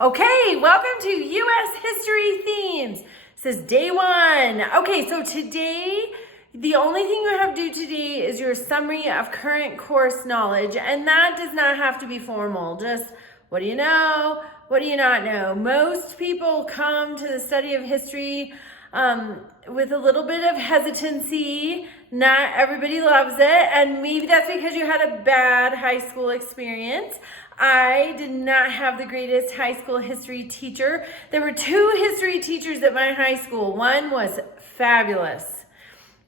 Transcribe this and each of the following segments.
Okay, welcome to U.S. History Themes. This is day one. Okay, so today, the only thing you have to do today is your summary of current course knowledge, and that does not have to be formal. Just what do you know? What do you not know? Most people come to the study of history with a little bit of hesitancy. Not everybody loves it, and maybe that's because you had a bad high school experience. I did not have the greatest high school history teacher. There were two history teachers at my high school. One was fabulous.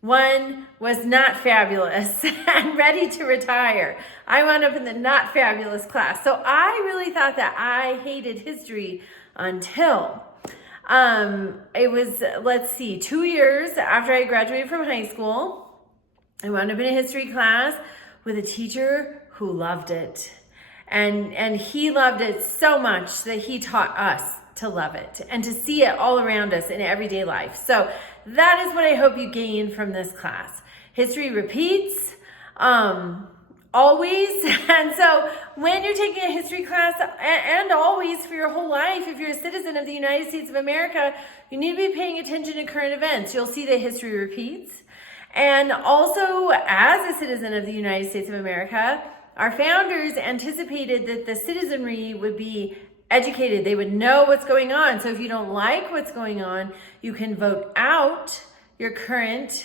One was not fabulous and ready to retire. I wound up in the not fabulous class. So I really thought that I hated history until it was, 2 years after I graduated from high school. I wound up in a history class with a teacher who loved it. And he loved it so much that he taught us to love it and to see it all around us in everyday life. So that is what I hope you gain from this class. History repeats, always. And so when you're taking a history class, and always for your whole life, if you're a citizen of the United States of America, you need to be paying attention to current events. You'll see that history repeats. And also, as a citizen of the United States of America, our founders anticipated that the citizenry would be educated. They would know what's going on. So if you don't like what's going on, you can vote out your current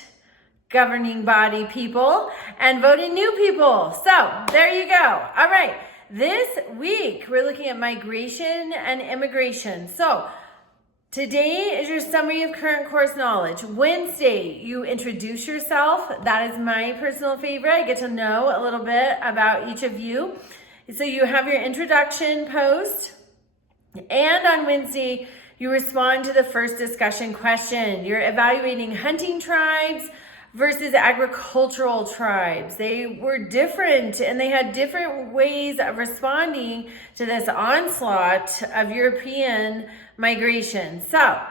governing body people and vote in new people. So there you go. All right. This week, we're looking at migration and immigration. So today is your summary of current course knowledge. Wednesday, you introduce yourself. That is my personal favorite. I get to know a little bit about each of you. So you have your introduction post. And on Wednesday, you respond to the first discussion question. You're evaluating hunting tribes versus agricultural tribes. They were different and they had different ways of responding to this onslaught of European migration. So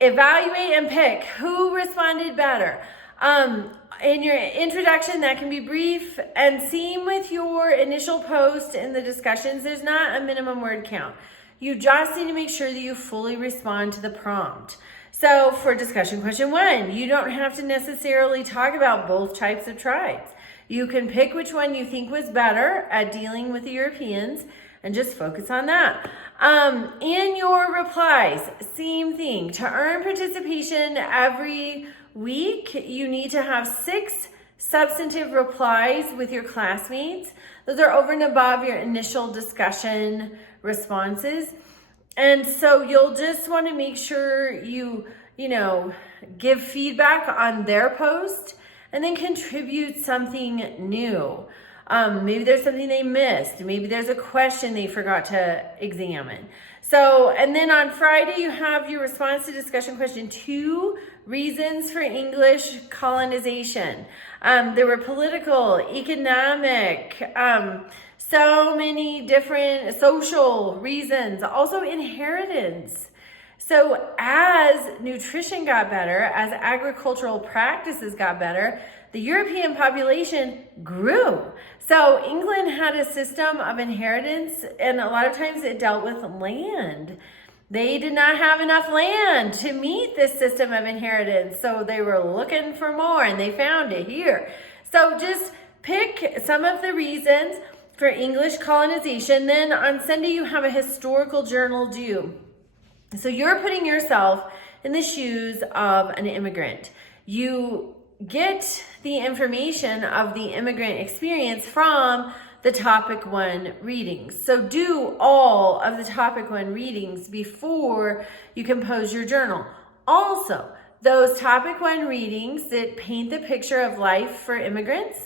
evaluate and pick who responded better. In your introduction, that can be brief, and same with your initial post in the discussions. There's not a minimum word count. You just need to make sure that you fully respond to the prompt. So for discussion question 1, you don't have to necessarily talk about both types of tribes. You can pick which one you think was better at dealing with the Europeans and just focus on that. In your replies, same thing. To earn participation every week, you need to have 6 substantive replies with your classmates. Those are over and above your initial discussion responses. And so you'll just want to make sure you give feedback on their post and then contribute something new. Maybe there's something they missed. Maybe there's a question they forgot to examine. So, and then on Friday, you have your response to discussion question 2, reasons for English colonization. There were political, economic, so many different social reasons, also inheritance. So as nutrition got better, as agricultural practices got better, the European population grew. So England had a system of inheritance, and a lot of times it dealt with land. They did not have enough land to meet this system of inheritance, so they were looking for more, and they found it here. So just pick some of the reasons for English colonization. Then on Sunday, you have a historical journal due. So you're putting yourself in the shoes of an immigrant. You get the information of the immigrant experience from the topic 1 readings. So do all of the topic 1 readings before you compose your journal. Also, those topic 1 readings that paint the picture of life for immigrants,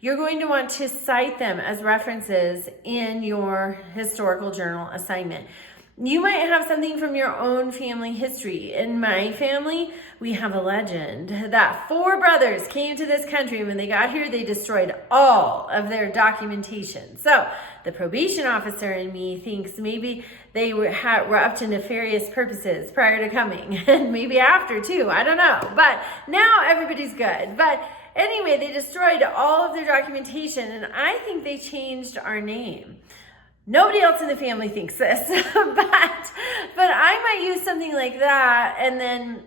you're going to want to cite them as references in your historical journal assignment. You might have something from your own family history. In my family, we have a legend that 4 brothers came to this country. When they got here, they destroyed all of their documentation. So the probation officer in me thinks maybe they were up to nefarious purposes prior to coming, and maybe after too. I don't know. But now everybody's good. But anyway, they destroyed all of their documentation, and I think they changed our name. Nobody else in the family thinks this, but I might use something like that and then,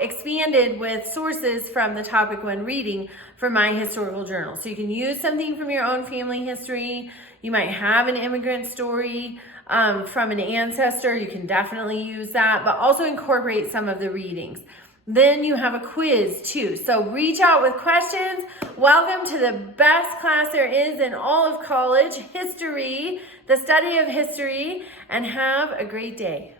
expanded with sources from the topic when reading for my historical journal. So you can use something from your own family history. You might have an immigrant story from an ancestor. You can definitely use that, but also incorporate some of the readings. Then you have a quiz too. So reach out with questions. Welcome to the best class there is in all of college, history, the study of history, and have a great day.